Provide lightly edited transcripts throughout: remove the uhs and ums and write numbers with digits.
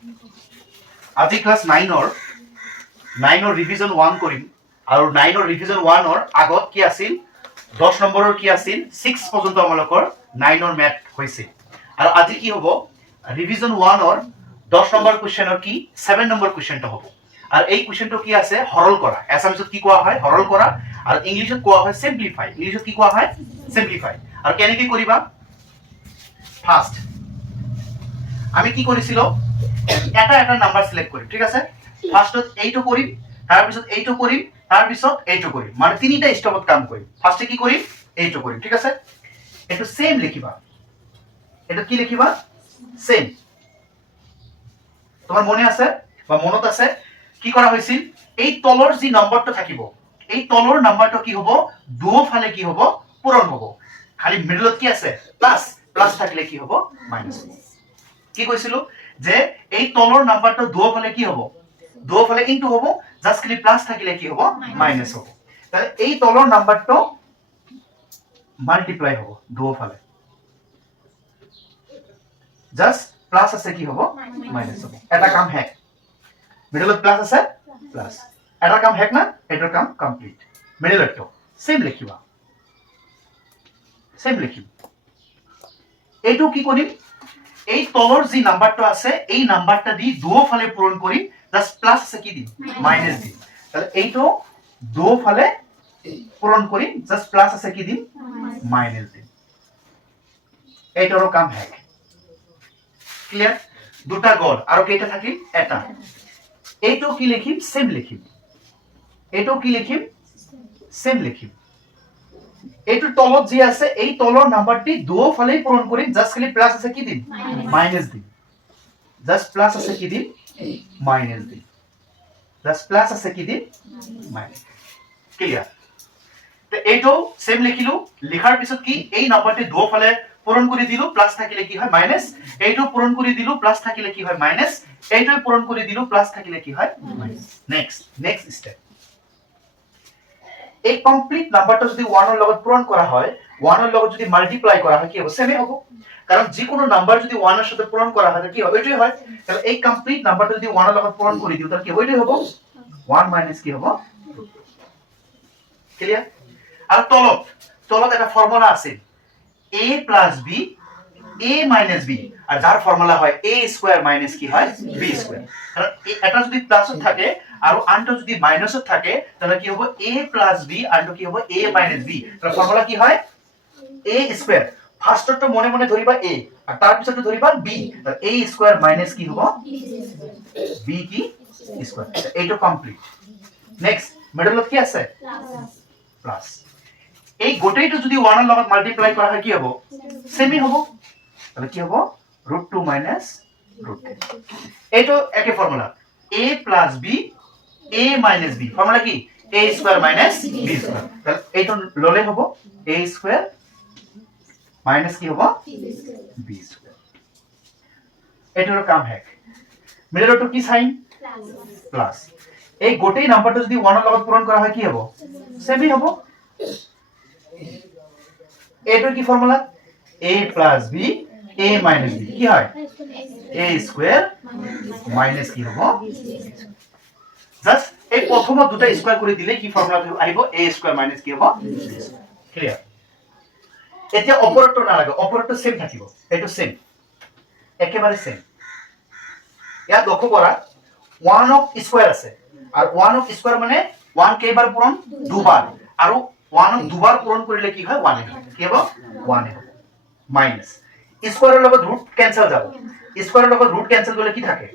আজি class 9 revision 1 কৰিম আৰু 9 ৰিভিজন 1 আগত কি আছিল 10 নম্বৰৰ কি আছিল 6 পৰ্যন্ত আমালোকৰ 9 মেথ হৈছে আৰু আজি কি হ'ব ৰিভিজন 1 10 নম্বৰ কোৱেশ্চনৰ কি 7 নম্বৰ কোৱেশ্চনটো হ'ব আৰু এই কোৱেশ্চনটো কি আছে হৰল কৰা এছামিছত কি কোৱা হয় হৰল কৰা আৰু ইংলিছত কোৱা হয় সিম্পলিফাই ইংলিছত কি কোৱা হয় সিম্পলিফাই আৰু কেনেকৈ কৰিবা ফাৰ্স্ট আমি কি কৰিছিলো এটা নাম্বাৰ সিলেক্ট কৰি ঠিক আছে ফাৰ্স্টত এইটো কৰিম তাৰ পিছত এইটো কৰিম তাৰ পিছত এইটো কৰিম মানে তিনিটা স্টেপত কাম কৰিম ফাৰ্স্টে কি কৰিম এইটো কৰিম ঠিক আছে এটো সেম লিখিবা এটা কি লিখিবা সেম তোমাৰ মনে আছে বা মনত আছে কি কৰা হৈছিল এই তলৰ যি নম্বৰটো থাকিব এই তলৰ নাম্বাৰটো কি হ'ব দুফালে কি হ'ব পূৰণ হ'ব খালি মিডলত কি আছে প্লাস প্লাস থাকিলে কি হ'ব মাইনাস কি কৈছিলো যে এই তলৰ নাম্বাৰটো দুফালে কি হ'ব দুফালে ইনটু হ'ব জাস্ট খালি প্লাস থাকিলে কি হ'ব মাইনাস হ'ব তাহলে এই তলৰ নাম্বাৰটো মাল্টিপ্লাই হ'ব দুফালে জাস্ট প্লাস আছে কি হ'ব মাইনাস হ'ব এটা কাম হেক মিডলত প্লাস আছে প্লাস এটা কাম হেক না এটার কাম কমপ্লিট মিডলটো সেম লিখিবা সেম লিখিম এইটো কি কৰিম এই তলৰ যি নাম্বাৰটো আছে এই নাম্বাৰটা দি দুফালে পূৰণ কৰিম জাস্ট প্লাস আছে কি দিম মাইনাস দিম তাহলে এইটো দুফালে পূৰণ কৰিম জাস্ট প্লাস আছে কি দিম মাইনাস দিম এইটোৰ কাম হেক ক্লিয়াৰ দুটা গল আৰু কেইটা থাকিল এটা এইটো কি লিখিম সেম লিখিম এইটো কি লিখিম সেম লিখিম এইটো তলত যি আছে এই তলৰ নাম্বাৰটি দুফালে পূৰণ কৰিম জাস্ট খালি প্লাস আছে কি দিম মাইনাস দিম জাস্ট প্লাস আছে কি দিম মাইনাস দিম জাস্ট প্লাস আছে কি দিম মাইনাস ক্লিয়ার তো এইটো সেম লিখিলো লিখাৰ পিছত কি এই নাম্বাৰটি দুফালে পূৰণ কৰি দিলো প্লাস থাকিলে কি হয় মাইনাস এইটো পূৰণ কৰি দিলো প্লাস থাকিলে কি হয় মাইনাস এইটো পূৰণ কৰি দিলো প্লাস থাকিলে কি হয় মাইনাস নেক্সট স্টেপ এই কমপ্লিট নাম্বাৰটো যদি 1 ৰ লগত পূৰণ কৰা হয় 1 ৰ লগত যদি মাল্টিপ্লাই কৰা হয় কি হ'ব সেমে হ'ব কারণ যে কোনো নাম্বার যদি 1 এর সাথে পূরণ করা হয় কি হবে এটাই হয় তাহলে এই কমপ্লিট নাম্বারটা যদি 1 এর লগত পূরণ করে দিও তাহলে কি হবে এটাই হবে 1 মাইনাস কি হবে ক্লিয়ার আর তলত একটা ফর্মুলা আছে a + b a - b আর যার ফর্মুলা হয় a স্কয়ার মাইনাস কি হয় b স্কয়ার কারণ এটা যদি প্লাসত থাকে আর আনটো যদি মাইনাসত থাকে তাহলে কি হবে a + b আনটো কি হবে a - b তাহলে ফর্মুলা কি হয় a স্কয়ার ফার্স্টটো মনে মনে ধরিবা a আর তার পিছতো ধরিবা b তাহলে a স্কয়ার মাইনাস কি হবে b কি স্কয়ার এইটো কমপ্লিট নেক্সট মিডলত কি আছে প্লাস এই গোটেইটো যদি 1 এর লগত মাল্টিপ্লাই করা হয় কি হবে সেমই হবে তাহলে কি হবে √2 - √10 এইটো একই formula a + b a - b formula কি a square minus b square তাহলে এইটো ললে হবে a স্কয়ার মাইনাস কি হবে b স্কয়ার এটারও কাম হ্যাক মিডলটো কি সাইন প্লাস এই গোটেই নাম্বারটা যদি 1 এর লগত পূরণ করা হয় কি হবে সেমই হবে এটার কি formula a + b a - b কি হয় a স্কয়ার মাইনাস কি হবে জাস্ট এই প্রথম দুটো স্কয়ার করে দিলে কি ফর্মুলা আইব a স্কয়ার মাইনাস কি হবে ক্লিয়ার এতিয়া অপারেটর না লাগে অপারেটর সেম থাকিব এটো সেম একেবারে সেম ইয়াত লক্ষ্য করা 1 অফ স্কয়ার আছে আর 1 অফ স্কয়ার মানে 1 কেইবার পূরণ দুবার আর 1 অফ দুবার পূরণ কৰিলে কি হয় 1 কি হ'ব 1 হ'ব মাইনাস স্কয়ারের লগত রুট ক্যান্সেল যাব স্কয়ারের লগত রুট ক্যান্সেল করলে কি থাকে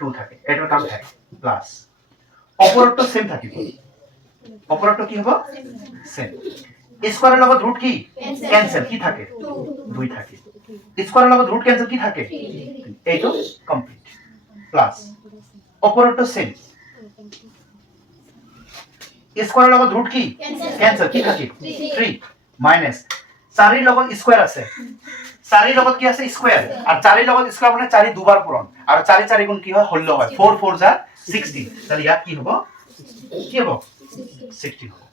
2 থাকে এটার কাম থাকে প্লাস অপারেটর সেম থাকিব অপারেটর কি হবে সেম স্কয়ারের লগত রুট কি ক্যান্সেল কি থাকে 2 থাকে স্কয়ারের লগত রুট ক্যান্সেল কি থাকে এইটো কমপ্লিট প্লাস অপারেটর সেম স্কয়ারের লগত রুট কি ক্যান্সেল কি থাকে 3 মাইনাস 4 এর লগত স্কয়ার আছে 4 এর লগত কি আছে স্কয়ার আর 4 এর লগত স্কয়ার মানে 4 দুবার পূরণ আর 4 4 গুণ কি হয় হল্য হয় 4 4 যা 16 তাহলে ইয়াত কি হবে 16 হবে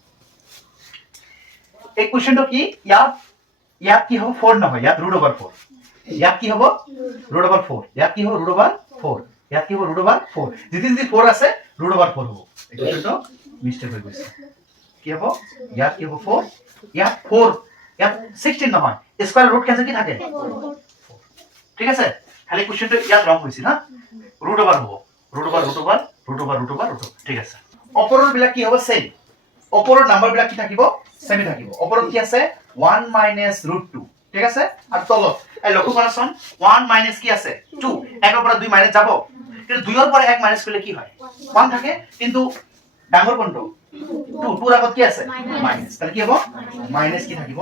এই কোশ্চেনটো কি ইয়াত কি হবে 4 নহয় ইয়াত √4 ইয়াত কি হবে √4 ইয়াত কি হবে √4 ইয়াত কি হ'ব √4 যদি 4 আছে √4 হ'ব এইটো মিস্টেক হৈ গৈছে কি হ'ব ইয়াত কি হ'ব 4 ইয়াত 4 ইয়াত 16 নহয় স্কয়াৰ ৰুট কেনসেল কি থাকে 4 ঠিক আছে খালি কোশ্চেনটো ইয়াত ৰং হৈছে না √4 হ'ব √4 ঠিক আছে অপৰৰ বিলাক কি হ'ব সেম অপৰৰ নাম্বাৰ বিলাক কি থাকিব সেমি থাকিব অপৰত কি আছে 1 √2 ঠিক আছে আৰ তলত এই লক্ষ্য কৰাচোন 1 মাইনাস কি আছে 2 একৰ পৰা 2 মাইনাস যাব কিন্তু 2 ৰ পৰা 1 মাইনাস কৰিলে কি হয় 1 থাকে কিন্তু ডাঙৰ কোনটো 2 2 ৰ আগত কি আছে মাইনাস তাহলে কি হ'ব মাইনাস কি থাকিব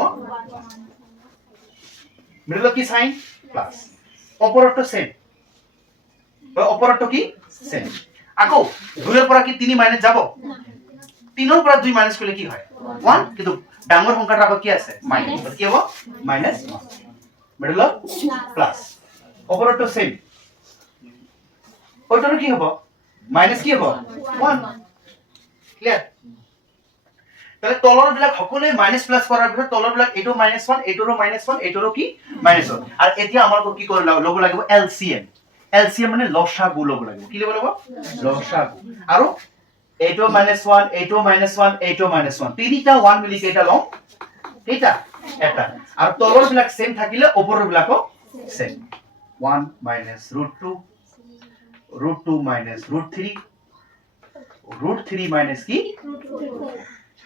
মিডলত কি সাইন প্লাস অপৰটো সেম অপৰটো কি সেম আকৌ 2 ৰ পৰা কি 3 মাইনাস যাব 3 ৰ পৰা 2 মাইনাস কৰিলে কি হয় 1 কিন্তু ডাঙৰ সংখ্যাৰ আগত কি আছে মাইনাস কি হ'ব মাইনাস মিডলত প্লাস অপৰটো সেম ওইটাৰ কি হবে মাইনাস কি হবে 1 ক্লিয়াৰ তাহলে তলৰ বিলাক সকলোৱে মাইনাস প্লাস কৰাৰ পিছত তলৰ বিলাক এটো -1 এটোৰো -1 এটোৰো কি -1 আৰু এতিয়া আমাৰ কি কৰিব লব লাগিব এলসিএম মানে লসাগু লব লাগিব কি লব লাগিব লসাগু আৰু এটো -1 এটো -1 এটো -1 তিনিটা 1 মিলি কেইটা লম এটা এটা আৰু তলৰ বিলাক সেম থাকিলে ওপৰৰ বিলাকো সেম 1 -√2 √2 -√3 √3 মাইনাস কি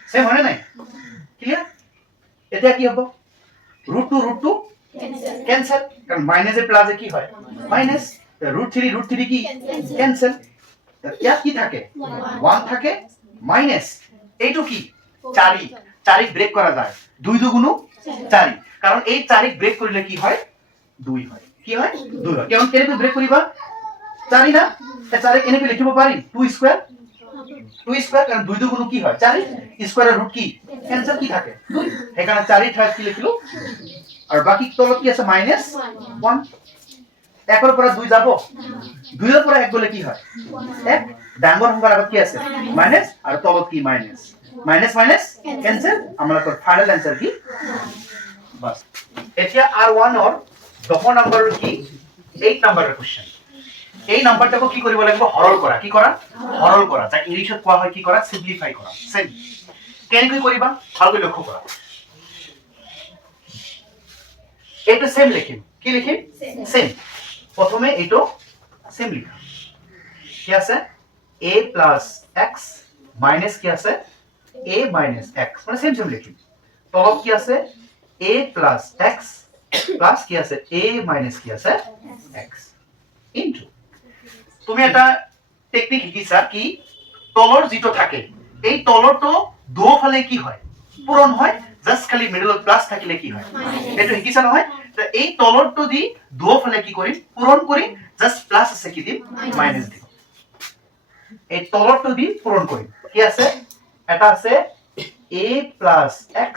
সেম হয় নাই ক্লিয়ার এটা কি হবে √2 ক্যান্সেল কারণ মাইনাস এ প্লাস এ কি হয় মাইনাস √3 কি ক্যান্সেল ইয়াত কি থাকে 1 থাকে মাইনাস এইটো কি 4 ব্রেক করা যায় 2 2 4 কারণ এই 4 ব্রেক করলে কি হয় 2 হয় কি হয় 2 হয় কেমন কেন ব্রেক করিবা 4 না 4 এনে লিখিব পারি 2 স্কয়ার কারণ 2 2 কি হয় 4 স্কয়ারের রুট কি ক্যান্সেল কি থাকে 2 এখানে 4 ঠাই কি লিখলো আর বাকি তলত কি আছে -1 একৰ পৰা 2 যাব 2 এৰ পৰা 1 গলে কি হয় 1 ডাঙৰ সংখ্যাৰ আগত কি আছে মাইনাস আৰ তলত কি মাইনাস ক্যান্সেল আমৰা তো ফাইনাল आंसर কি বাস এতিয়া R1 অৰ 10 নম্বৰৰ কি 8 নম্বৰৰ কোশ্চেন এই নাম্বাৰটাকে কি কৰিব লাগিব হৰল কৰা কি কৰা হৰল কৰা যা ইংলিশত কোৱা হয় কি কৰা সিম্পলিফাই কৰা সেম কেনেকৈ কৰিবা ভালকৈ লক্ষ্য কৰা এটা সেম লিখিম কি লিখিম সেম প্রথমে এটো সেম লিখা কি আছে a + x মাইনাস কি আছে a - x মানে সেম লিখিম তলত কি আছে a + x প্লাস কি আছে a - কি আছে x ইনটু তুমি এটা টেকনিক শিকিছা কি তলৰ যেটো থাকে এই তলৰটো দুফালে কি হয় পূৰণ হয় জাস্ট খালি মিডলত প্লাস থাকিলে কি হয় এটো শিকিছা নহয় তো এই তলৰটো দি দুফালে কি কৰিম পূৰণ কৰিম জাস্ট প্লাস আছে কি দিম মাইনাস দিম এই তলৰটো দি পূৰণ কৰিম কি আছে এটা আছে a + x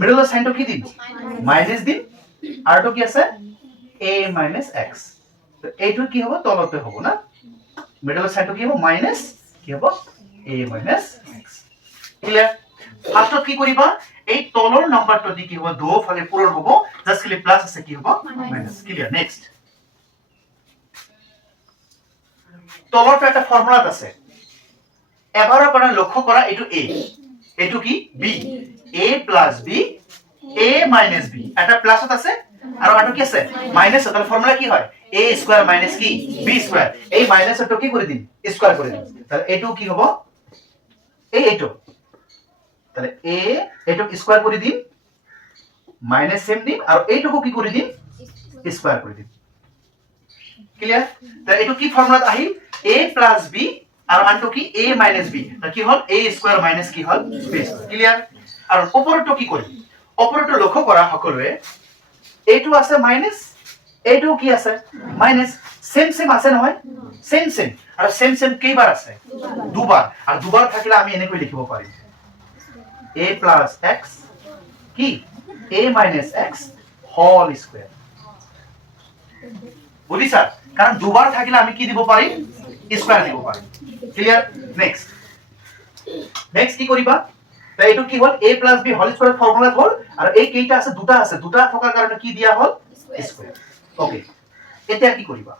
মিডলৰ সাইনটো কি দিম মাইনাস দিম আৰু তো কি আছে a - x তো এইটো কি হ'ব তলতে হ'ব না মিডল সাইডটো কি হ'ব মাইনাস কি হ'ব a - x ক্লিয়ার ফার্স্টত কি কৰিবা এই তলৰ নাম্বাৰটো দি কি হ'ব দুফালে পূৰণ হ'ব জাস্ট খালি প্লাস আছে কি হ'ব মাইনাস ক্লিয়ার নেক্সট তলৰটো একটা ফৰ্মুলা আছে এবাৰৰ কাৰণে লক্ষ্য কৰা এটো a এটো কি b a + b a - b এটা প্লাসত আছে আৰু আটো কি আছে মাইনাস তাহলে ফর্মুলা কি হয় a স্কয়ার মাইনাস কি b স্কয়ার এই মাইনাসটো কি করে দিন স্কয়ার করে দিন তাহলে এটো কি হবে এটো তাহলে a এটো স্কয়ার করে দিন মাইনাস সেম দিন আর এইটুকু কি করে দিন স্কয়ার করে দিন ক্লিয়ার তাহলে এটো কি ফর্মুলা আহিল a + b আর আনটো কি a - b তাহলে কি হল a স্কয়ার মাইনাস কি হল b ক্লিয়ার আর উপরটো কি করি উপরটো লক্ষ্য করা সকলোৱে এইটো আছে মাইনাস এইটো কি আছে মাইনাস সেম আছে নহয় সেম আর সেম কেইবার আছে দুবার আর দুবার থাকিলে আমি এনেকৈ লিখিব পারি a + x কি a - x হোল স্কয়ার বুঝিছা কারণ দুবার থাকিলে আমি কি দিব পারি স্কয়ার দিব পারি ক্লিয়ার নেক্সট কি কৰিবা তাই এটো কি হল a + b whole square formula হল আর এই কেইটা আছে দুটা থাকার কারণে কি দিয়া হল স্কয়ার ওকে এটা কি কৰিবা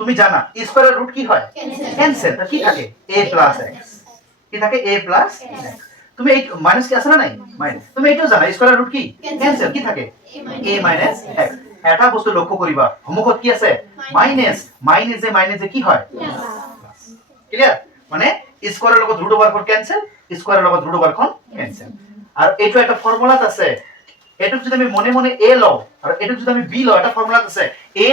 তুমি জানা স্কয়ারের রুট কি হয় ক্যান্সেল, তা কি থাকে a প্লাস x, কি থাকে a প্লাস x। তুমি এই মাইনাস কি আছে না নাই মাইনাস, তুমি এটাও জানা স্কয়ারের রুট কি ক্যান্সেল, কি থাকে a মাইনাস x। এটা বস্তু লক্ষ্য করিবা হোমওয়ার্কত কি আছে মাইনাস, মাইনাসে কি হয় প্লাস। ক্লিয়ার, মানে স্কয়ারের লগত রুট ওভার কোন ক্যান্সেল, স্কয়ারের লগত রুট ওভার কোন ক্যান্সেল। আর এটা একটা ফর্মুলাত আছে, এটা যদি আমি মনে মনে a লও আর এটা যদি আমি b লও, এটা ফর্মুলাত আছে a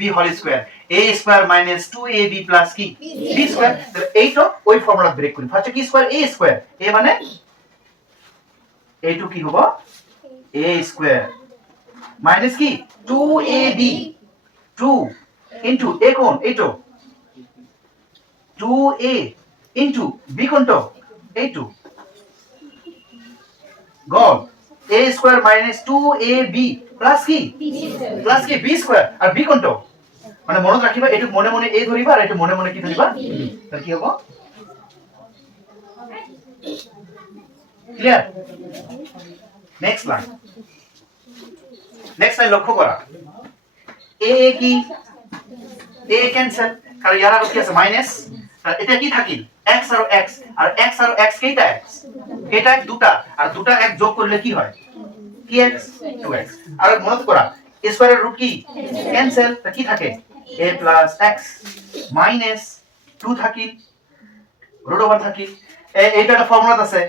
b whole square, a square minus 2ab plus কি b স্কয়ার। তাহলে এইটা ওই ফর্মুলা ব্রেক করি। ফার্স্টে কি স্কয়ার a স্কয়ার, a মানে a2 কি হবে a স্কয়ার মাইনাস কি 2ab 2 ইনটু a কোন এইটো 2a ইনটু b কোনটো এইটো গল a square minus 2ab plus কি b স্কয়ার। আর b কোনটো মানে মনত রাখিবা, এটু মনে মনে a ধরিবা আর এটু মনে মনে কি ধরিবা b। তাহলে কি হবে clear. Next line, next line লক্ষ্য করা a কি a ক্যান্সেল, কারণ ইয়ার আগে কি আছে মাইনাস, আর এটা কি থাকিল x আর x কেটা x, এটা এক দুটা আর দুটা এক যোগ করলে কি হয় কি x 2x। আর মনে করা স্কয়ারের রুট কি ক্যান্সেল, তা কি থাকে a প্লাস x মাইনাস 2 থাকিল রুট ওভার থাকিল। এইটা একটা ফর্মুলা আছে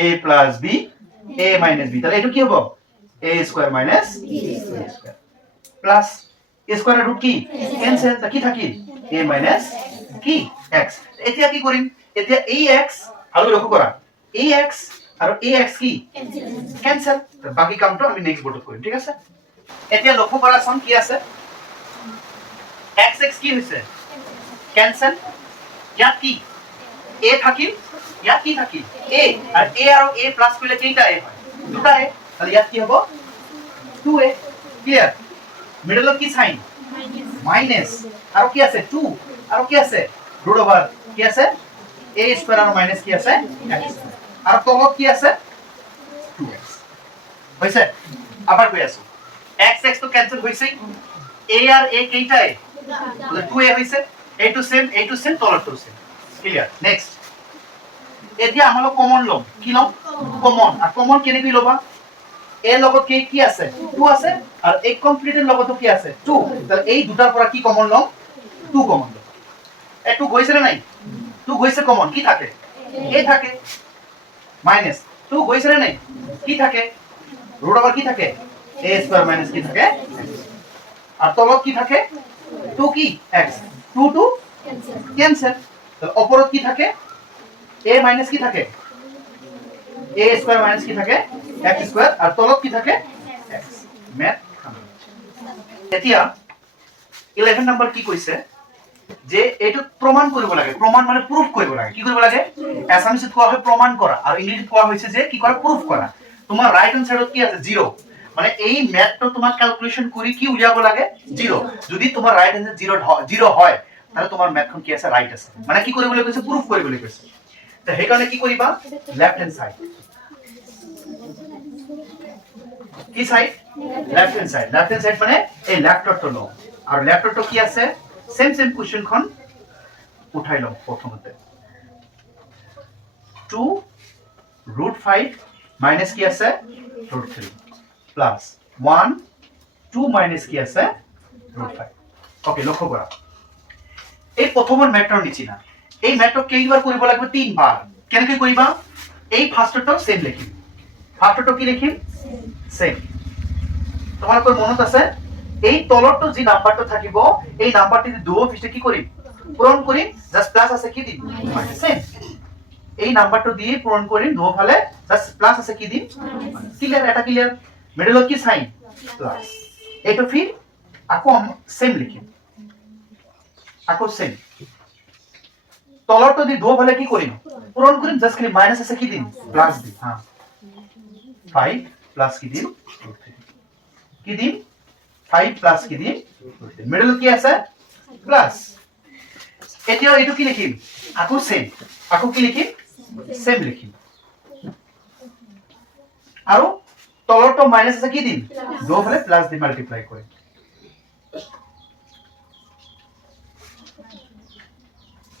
a plus b a minus b, তাহলে এটা কি হবে a square minus b square plus স্কয়ারের রুট কি ক্যান্সেল, তা কি থাকিল a মাইনাস কি x। এতিয়া কি কৰিম, এতিয়া এই x আৰু লক্ষ্য কৰা এই x আৰু এই x কি ক্যান্সেল, বাকি কামটো আমি নেক্সট বোৰ্ডত কৰিম, ঠিক আছে। এতিয়া লক্ষ্য কৰাচোন কি আছে x কি হৈছে ক্যান্সেল, ইয়াত কি a থাকিল, ইয়াত কি থাকিল a, আর a আৰু a প্লাস কৰিলে কেইটা a হয় দুটা a, তাহলে ইয়াত কি হ'ব 2a। ক্লিয়ার, মিডলত কি সাইন মাইনাস আৰু কি আছে 2 আৰু কি আছে রুট ওভার কি আছে a স্কয়ার আর মাইনাস কি আছে x আর তলত কি আছে 2x হইছে। আবার কই আছো x তো ক্যান্সেল হইছে, a আর a কেইটা a, তাহলে 2a হইছে, a টু সেম তলত টু সেম। ক্লিয়ার। নেক্সট এতিয়া আমলো কমন লম, কি লম কমন, আর কমন কেনে কি লবা a লগত কি আছে 2 আছে আর a কমপ্লিটের লগত কি আছে 2, তাহলে এই দুটার পৰা কি কমন লম 2 কমন লম। একটু গইছে না নাই 2 গইছে কমন কি থাকে a থাকে মাইনাস 2 গইছে না নাই কি থাকে রুট ওভার কি থাকে a স্কয়ার মাইনাস কি থাকে আর তলত কি থাকে 2 কি x 2 ক্যান্সেল, তাহলে অপরত কি থাকে a মাইনাস কি থাকে a স্কয়ার মাইনাস কি থাকে x স্কয়ার আর তলত কি থাকে x। ম্যাথ এতিয়া 11 নাম্বার কি কইছে যে এটো প্রমাণ কৰিব লাগে, প্ৰমাণ মানে প্ৰুফ কৰিব লাগে। কি কৰিব লাগে অ্যাসামিসত কোৱা হয় প্ৰমাণ কৰা আৰু ইংলিশত কোৱা হৈছে যে কি কৰা প্ৰুফ কৰা। তোমাৰ রাইট হ্যান্ড সাইডত কি আছে 0, মানে এই ম্যাথটো তোমাক ক্যালকুলেশন কৰি কি উলিয়াব লাগে 0। যদি তোমাৰ ৰাইট হ্যান্ড 0 হয় তাহলে তোমাৰ ম্যাথখন কি আছে ৰাইট আছে, মানে কি কৰিবলৈ কৈছে প্ৰুফ কৰিবলৈ কৈছে। তো সেই কাৰণে কি কৰিবা লেফট হ্যান্ড সাইড, কি side left hand side, left hand side মানে এই লেফটটো লও আর লেফটটো কি আছে সেম কোশ্চেনখন উঠাই লও। প্রথমতে 2 √5 মাইনাস কি আছে √3 প্লাস 1 2 মাইনাস কি আছে √5। ওকে, লক্ষ্য করা এই প্ৰথমৰ ম্যাথৰ নিচিনা এই ম্যাথক কেইবাৰ কৰিব লাগিব 3 বাৰ। কেনেকৈ কৰিবা এই ফাৰ্স্টটো সেম লিখিম, ফাৰ্স্টটো কি লিখিম সেম। তোমালোকৰ মনত আছে এই তলৰটো যি নাম্বাৰটো থাকিব এই নাম্বাৰটি দুও পিছে কি কৰিম পূৰণ কৰিম, জাস্ট প্লাস আছে কি দিম মাইনাস। সেম এই নাম্বাৰটো দিয়ে পূৰণ কৰিম দুও ফালে জাস্ট প্লাস আছে কি দিম। ক্লিয়ার, এটা ক্লিয়ার। মিডলত কি সাইন প্লাস, এইটো ফির আকৌ সেম লিখিম, আকৌ সেম তলৰটো দি দুও ফালে কি কৰিম পূৰণ কৰিম, জাস্ট খালি মাইনাস আছে কি দিম প্লাস দিম। হ্যাঁ 5 প্লাস কি দিম কি দিম 5 প্লাস কি দিম মিডল কি আছে প্লাস। এতিয়া এইটো কি লিখিম আকৌ সেম, আকৌ কি লিখিম সেম লিখিম আৰু তলৰটো মাইনাস আছে কি দিম দুফালে প্লাস দি মাল্টিপ্লাই কৰিম।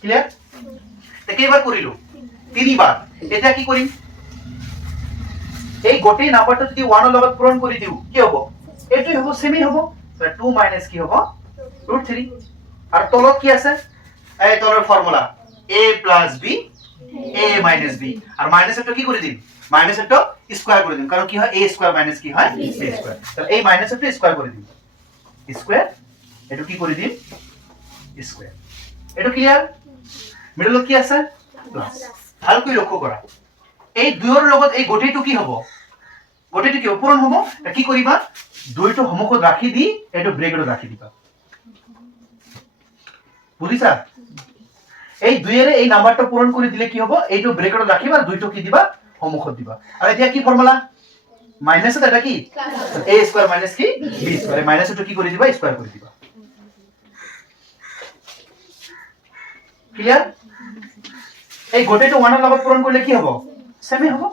ক্লিয়াৰ কেইবাৰ কৰিলো তিনিবাৰ এতিয়া কি কৰিম এই গোটেই নাম্বাৰটো যদি 1 ৰ লগত পূৰণ কৰি দিও কি হ'ব এইটোই হ'ব সেমি হ'ব 2 মাইনাস কি হ'ব √3 আৰু তলত কি আছে এই তলৰ formula a plus b a minus b আর মাইনাস এটা কি করে দিন মাইনাস এটা স্কয়ার করে দিন কারণ কি হয় a স্কয়ার মাইনাস কি হয় b স্কয়ার তাহলে এই মাইনাস এটা স্কয়ার করে দিন স্কয়ার এটা কি করে দিন স্কয়ার এটা ক্লিয়ার মিডল কি আছে প্লাস ভালো করে লক্ষ্য করা এই দুইৰ লগত এই গোটেইটো কি হ'ব গোটেইটো কি পূৰণ হ'ব তা কি কৰিবা দুইটো সমকত ৰাখি দি এটো ব্ৰেকেটত ৰাখি দিবা বুজিছা এই দুইৰে এই নাম্বাৰটো পূৰণ কৰি দিলে কি হ'ব এইটো ব্ৰেকেটত ৰাখিবা দুইটো কি দিবা সমকত দিবা আৰু এতিয়া কি ফৰ্মুলা মাইনাস এটা কি a স্কয়ার মাইনাস কি b স্কয়ার মাইনাস এটা কি করে দিবা স্কয়ার করে দিবা ক্লিয়ার এই গোটেটো 1 এর লগত পূরণ করলে কি হবে সেমি হবে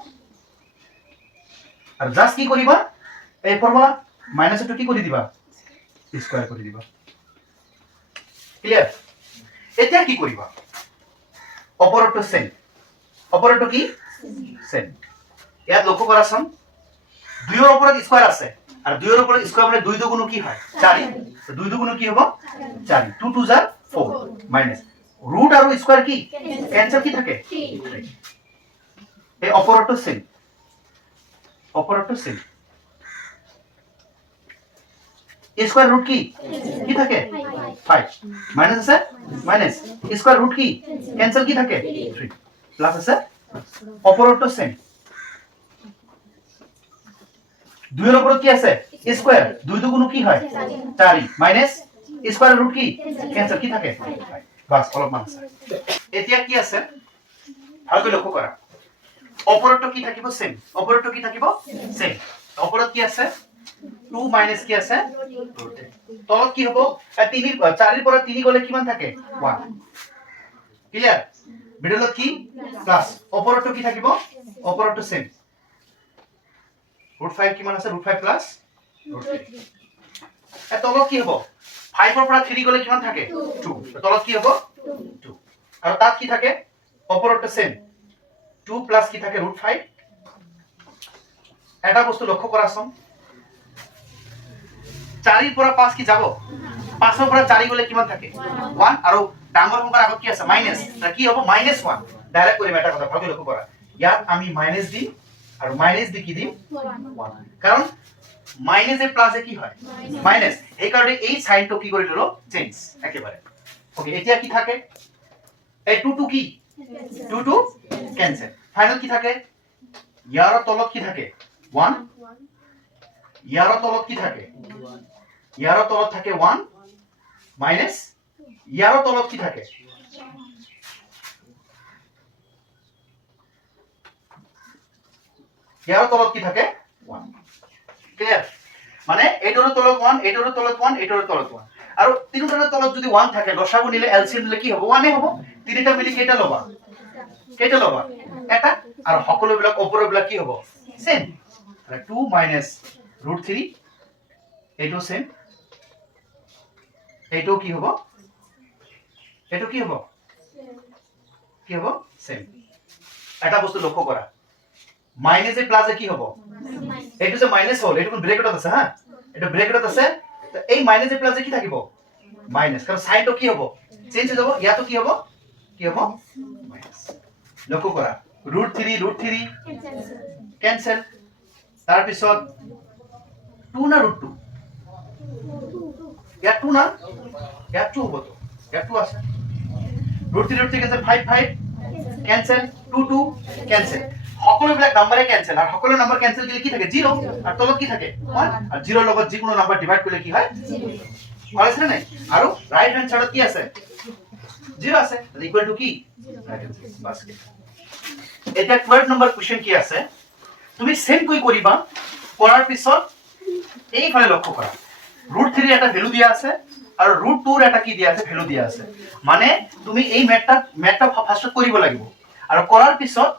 আর জাস্ট কি করিবা এই ফর্মুলা মাইনাস এটা কি করে দিবা স্কয়ার করে দিবা ক্লিয়ার এতিয়া কি করিবা অপারেটর সেম অপারেটর কি সেম ইয়াত লক্ষ্য কৰাচোন দুইৰ ওপৰত স্কয়াৰ আছে আৰ দুইৰ ওপৰত স্কয়ার মানে 2 দুগুণ কি হয় 4 তো 2 দুগুণ কি হ'ব 4 2 2 যা 4 মাইনাস रूट और स्क्वायर की कैंसिल की থাকে এই অপারেটর সেম স্কয়ার রুট কি থাকে 5 মাইনাস আছে মাইনাস স্কয়ার রুট কি ক্যান্সেল কি থাকে 3 প্লাস আছে অপারেটর সেম দুইয়ের উপর কি আছে স্কয়ার 2 দুগুণ কি হয় 4 মাইনাস স্কয়ার রুট কি ক্যান্সেল কি থাকে 5 বাস অলপমান এতিয়া কি আছে ভালকৈ লক্ষ্য কৰা অপাৰেটৰ কি থাকিব সেম অপাৰেটৰ কি থাকিব সেম অপাৰেটৰ কি আছে 2 মাইনাস কি আছে তলত কি হ'ব 3 4 ৰ পৰা 3 গলে কিমান থাকে 1 ক্লিয়াৰ মিডলত কি প্লাস অপাৰেটৰ কি থাকিব অপাৰেটৰ সেম √5 কিমান আছে √5 প্লাস √3 তলত কি হ'ব 5 ৰ পৰা 3 গলে কিমান থাকে 2 তলত কি হ'ব 2 আৰু তাত কি থাকে অপাৰেটৰ সেম 2 প্লাস কি থাকে √5 এটা বস্তু লক্ষ্য কৰাচোন 4 ৰ পৰা 5 কি যাব 5 ৰ পৰা 4 গলে কিমান থাকে 1 আৰু ডাঙৰ সংখ্যাৰ আগত কি আছে মাইনাস তা কি হ'ব -1 ডাইৰেক্ট কৰিম এটা কথা ভালকৈ লক্ষ্য কৰা ইয়াত আমি মাইনাস দিম আৰু মাইনাস দি কি দিম 1 কাৰণ মাইনাস এ প্লাস এ কি হয় মাইনাস এই কাৰণে এই সাইনটো কি কৰি দিলো চেঞ্জ একেবাৰে ওকে এতিয়া কি থাকে এই 2 কি 2 ক্যান্সেল ফাইনাল কি থাকে ইয়াৰ তলত কি থাকে 1 ইয়াৰ তলত কি থাকে ইয়াৰ তলত থাকে 1 মাইনাস ইয়াৰ তলত কি থাকে ইয়াৰ তলত কি থাকে 1 ক্লিয়াৰ মানে এইটোৰ তলত 1 এইটোৰ তলত 1 এইটোৰ তলত 1 আৰু তিনিটাৰ তলত যদি 1 থাকে লসাগু নিলে এলসিএম নিলে কি হ'ব 1 এ হ'ব তিনিটা মিলি কেইটা লবা এটা আর সকলো বিলাক ওপৰৰ বিলাক কি হ'ব সেম 2 মাইনাস √3 এইটো সেম এইটো কি হ'ব সেম এটা বস্তু লক্ষ্য কৰা মাইনাস এ প্লাস এ কি হ'ব এইটো যে মাইনাস হল এইটো ব্ৰেকেটত আছে হা এটা ব্ৰেকেটত আছে তো এই মাইনাস এ প্লাস এ কি থাকিব মাইনাস কারণ সাইনটো কি হ'ব চেঞ্জ হৈ যাব ইয়াতো কি হ'ব মাইনাস লক্ষ্য কৰা √3 ক্যান্সেল তাৰ পিছত 2 না √2 ইয়াত 2 না ইয়াত 2 হ'ব তো ইয়াত 2 আছে √3 ক্যান্সেল 5 ক্যান্সেল 2 ক্যান্সেল সকলো বিলাক নাম্বারে ক্যান্সেল আর সকলো নাম্বার ক্যান্সেল দিলে কি থাকে 0 আর তলত কি থাকে 1 আর 0 লগত যে কোনো নাম্বার ডিভাইড করলে কি হয় 0 হয় আছে নাই আৰু রাইট হ্যান্ড সাইডত কি আছে 0 আছে ইকুয়াল টু কি বাস এটা 12 নম্বৰ কোশ্চেন কি আছে তুমি সেম কই কৰিবা কৰাৰ পিছত এইফালে লক্ষ্য কৰা √3 এটা ভ্যালু দিয়া আছে আৰু √2 এটা কি দিয়া আছে ভ্যালু দিয়া আছে মানে তুমি এই ম্যাথটা ফাৰ্স্টত কৰিব লাগিব আৰু কৰাৰ পিছত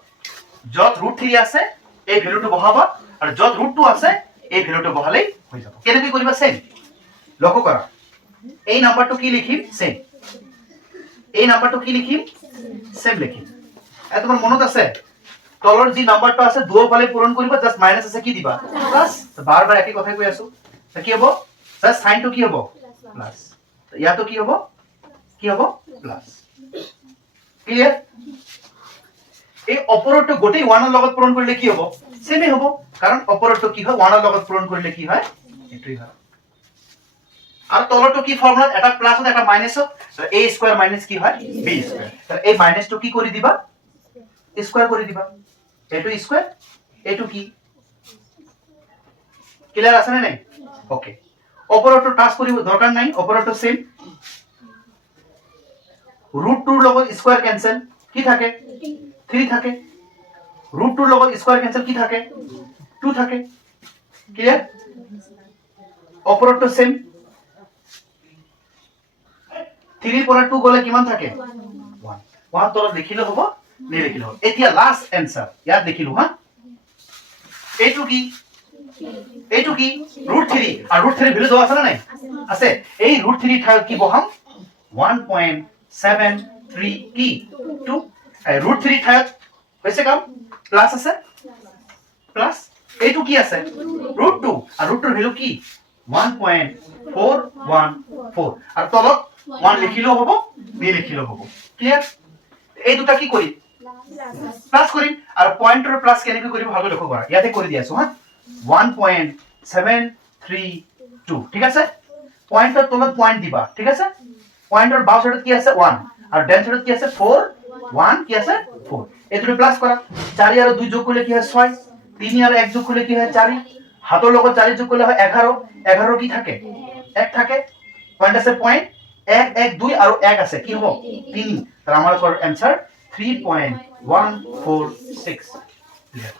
যত √3 আছে এই ভ্যালুটো বহাবা আৰু যত √2 আছে এই ভ্যালুটো বহালেই হৈ যাব কেনেকৈ কৰিবা সেম লক্ষ্য কৰা এই নাম্বাৰটো কি লিখিম সেম এই নাম্বাৰটো কি লিখিম সেম লিখিম তোমাৰ মনত আছে তলৰ যি নাম্বাৰটো আছে দুয়োফালে পূৰণ কৰিব জাস্ট মাইনাস আছে কি দিবা প্লাস বাৰ বাৰ একই কথা কৈ আছো কি হ'ব জাস্ট সাইনটো কি হ'ব প্লাস ইয়াতো কি হ'ব প্লাস ক্লিয়াৰ এই অপৰটো গোটেই 1 ৰ লগত পূৰণ কৰিলে কি হ'ব সেমে হ'ব কাৰণ অপৰটো কি হয় 1 ৰ লগত পূৰণ কৰিলে কি হয় এটোই হয় আৰু তলৰটো কি ফৰ্মুলা এটা প্লাস আৰু এটা মাইনাস তো a স্কয়াৰ মাইনাস কি হয় b স্কয়াৰ তো এই মাইনাসটো কি কৰি দিবা স্কয়াৰ কৰি দিবা এটো স্কয়াৰ এটো কি ক্লিয়াৰ আছে না নাই ওকে অপৰটো টাস্ক কৰিব দৰকাৰ নাই অপৰটো সেম √2 ৰ লগত স্কয়াৰ ক্যান্সেল কি থাকে 3 থাকে √2 ৰ লগত স্কয়াৰ ক্যান্সেল কি থাকে 2 থাকে ক্লিয়াৰ অপৰটো সেম 3 পৰা 2 গলে কিমান থাকে 1 1 তলত লিখিলে হ'ব নিলিখিলে হ'ব এতিয়া লাস্ট आंसर ইয়াত দেখিলো হা এইটো কি √3 আৰু √3 ভ্যালু দেওয়া আছে না নাই আছে এই √3 ঠাইত কি বহাম 1.73 কি 2 √3 ঠাইত হৈছে কাম প্লাস আছে প্লাস এইটো কি আছে √2 আৰু √2 ভ্যালু কি 1.414 আৰু তলত 1 লিখিলেও হ'ব নিলিখিলেও হ'ব ক্লিয়াৰ এই দুটা কি কৰি প্লাস কৰিম আৰু পয়েন্টৰ প্লাস কেনেকৈ কৰিব ভালকৈ লক্ষ্য কৰা ইয়াতে কৰি দি আছো হা 1.732 ঠিক আছে পয়েন্টৰ তলত পয়েন্ট দিবা ঠিক আছে পয়েন্টৰ বাও সাইডত কি আছে 1 আৰু ডেন সাইডত কি আছে 4 1 কি আছে 4 এটো প্লাস কৰা 4 আৰু 2 যোগ কৰিলে কি হয় 6 3 আৰু 1 যোগ কৰিলে কি হয় 4 হাতৰ লগত 4 যোগ কৰিলে হয় 11 11 কি থাকে 1 থাকে পয়েন্ট আছে পয়েন্ট 1 1 2 আৰু 1 আছে কি হ'ব 3 तर আমাৰ आंसर 3.146 ক্লিয়াৰ